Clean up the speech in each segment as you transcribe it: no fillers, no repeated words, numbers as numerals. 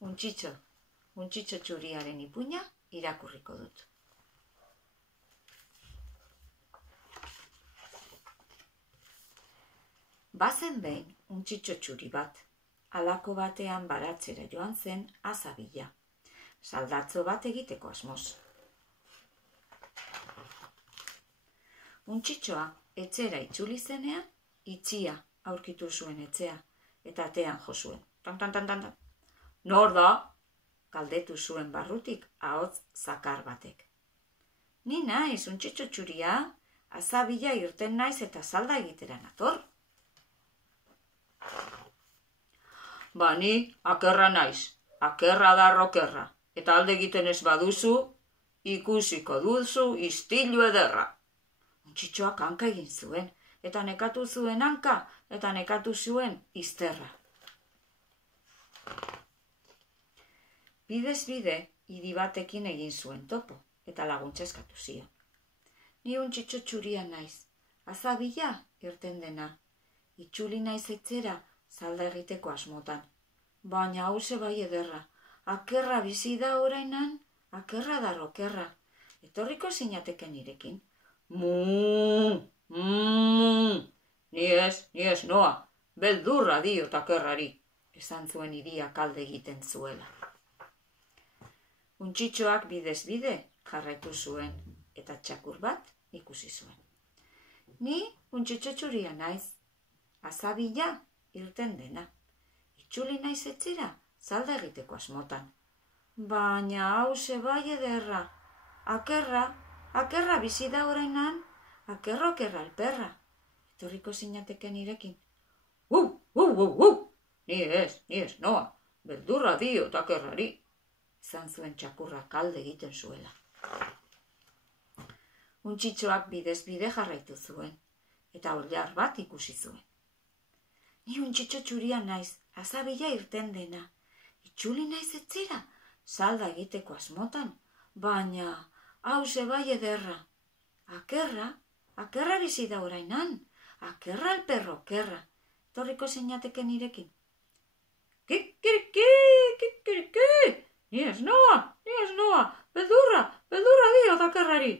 untxitxo txuriaren ipuina irakurriko dut. Bazen behin untxitxo txuri bat, halako batean baratzera joan zen azabila, saldatzo bat egiteko asmoz. Untxitxoa etxera itzuli zenean, itxia aurkitu zuen etxea, eta atean jo zuen. Tan. Nor da? Galdetu zuen barrutik ahots zakar batek. Ni naiz, untxitxo txuria, azabila irten naiz eta salda egitera nator. Ba ni akerra naiz, akerra da rokerra, eta alde egiten ez baduzu, ikusiko duzu istilu ederra. Untxitxoak hanka egin zuen, eta nekatu zuen hanka, eta nekatu zuen izterra. Bidez bide, hiri batekin egin zuen topo, eta laguntza eskatu zion. Ni untxitxo txuria naiz, azabila irten dena, itzuli naiz etxera salda egiteko asmotan. Baina hause bai ederra, akerra bizi da orainan, akerra da rokerra. Etorriko zinateke nirekin. Ni ez noa, beldurra diot akerrari, esan zuen hiriak alde egiten zuela. Untxitxoak bidez bide jarraitu zuen, eta txakur bat ikusi zuen. Ni untxitxo txuria naiz, azabila irten dena. Itzuli naiz etxera salda egiteko asmotan. Baina hause bai ederra, akerra bizi da orainan, akerra alperra. Etorriko zinateke nirekin. Ni ez noa, beldurra diot akerrari, izan zuen txakurrak alde egiten zuela. Untxitxoak bidez bide jarraitu zuen, eta oilar bat ikusi zuen. Ni untxitxo txuria naiz, azabila irten dena. Itzuli naiz etxera, salda egiteko asmotan, baina hause bai ederra. Akerra bizi da orainan, akerra alperro kerra. Torriko zinateke nirekin. Kikiriki, ni ez noa, beldurra diot akerrari,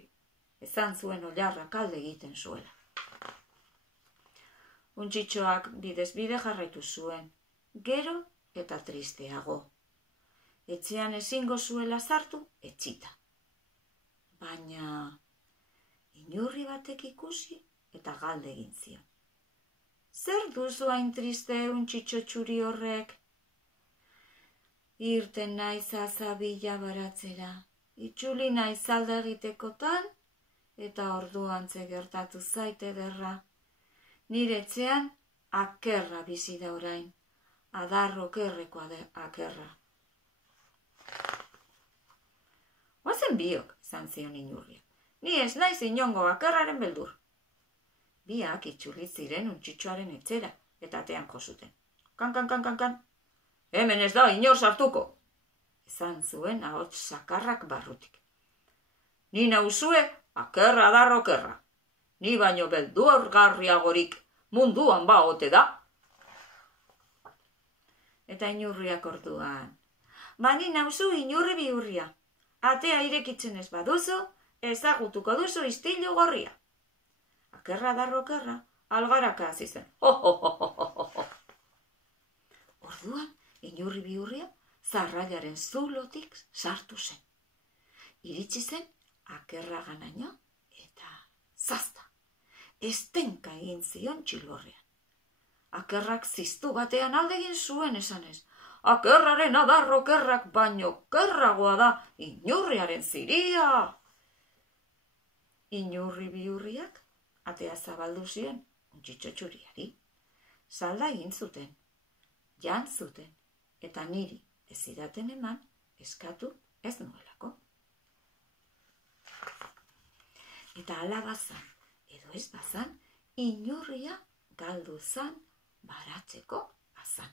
esan zuen oilarrak alde egiten zuela. Untxitxoak bidez bide jarraitu zuen, gero eta tristeago. Etxean ezingo zuela sartu etxita. Baina inurri batek ikusi eta galde egin zion. Zer duzu hain triste untxitxo txuri horrek? Irten naiz azabila baratzera, itzuli naiz salda egitekotan, eta orduan gertatu zait ederra. Nire etxean akerra bizi da orain, adarro kerrekoa akerra. Oazen biok, izan zion inurria. Ni ez naiz inongo akerraren beldur. Biak itzuli ziren untxitxoaren etxera, eta atean jo zuten. Kan. Hemen ez da inor sartuko, izan zuen ahots sakarrak barrutik. Ni nauzue akerra da rokerra. Ni baino beldurgarriagorik munduan ote da. Eta inurriak orduan. Ni nauzu inurri bihurria. Atea irekitzen ez baduzu, ezagutuko duzu istilu gorria. Akerra da rokerra, algaraka hasi zen. Orduan, inurri bihurria zarrailaren zulotik sartu zen. Iritsi zen akerra ganaino eta zazta. Estenka egin zion txilborrean. Akerrak ziztu batean alde egin zuen esanez. Akerraren adarro kerrak baino kerragoa da inurriaren ziria. Inurri bihurriak atea zabaldu zion untxitxo txuriari. Salda egin zuten, jan zuten, eta niri ez zidaten eman eskatu ez nuelako. Eta hala bazan, edo ez bazan, inurria galdu zan baratzeko azan.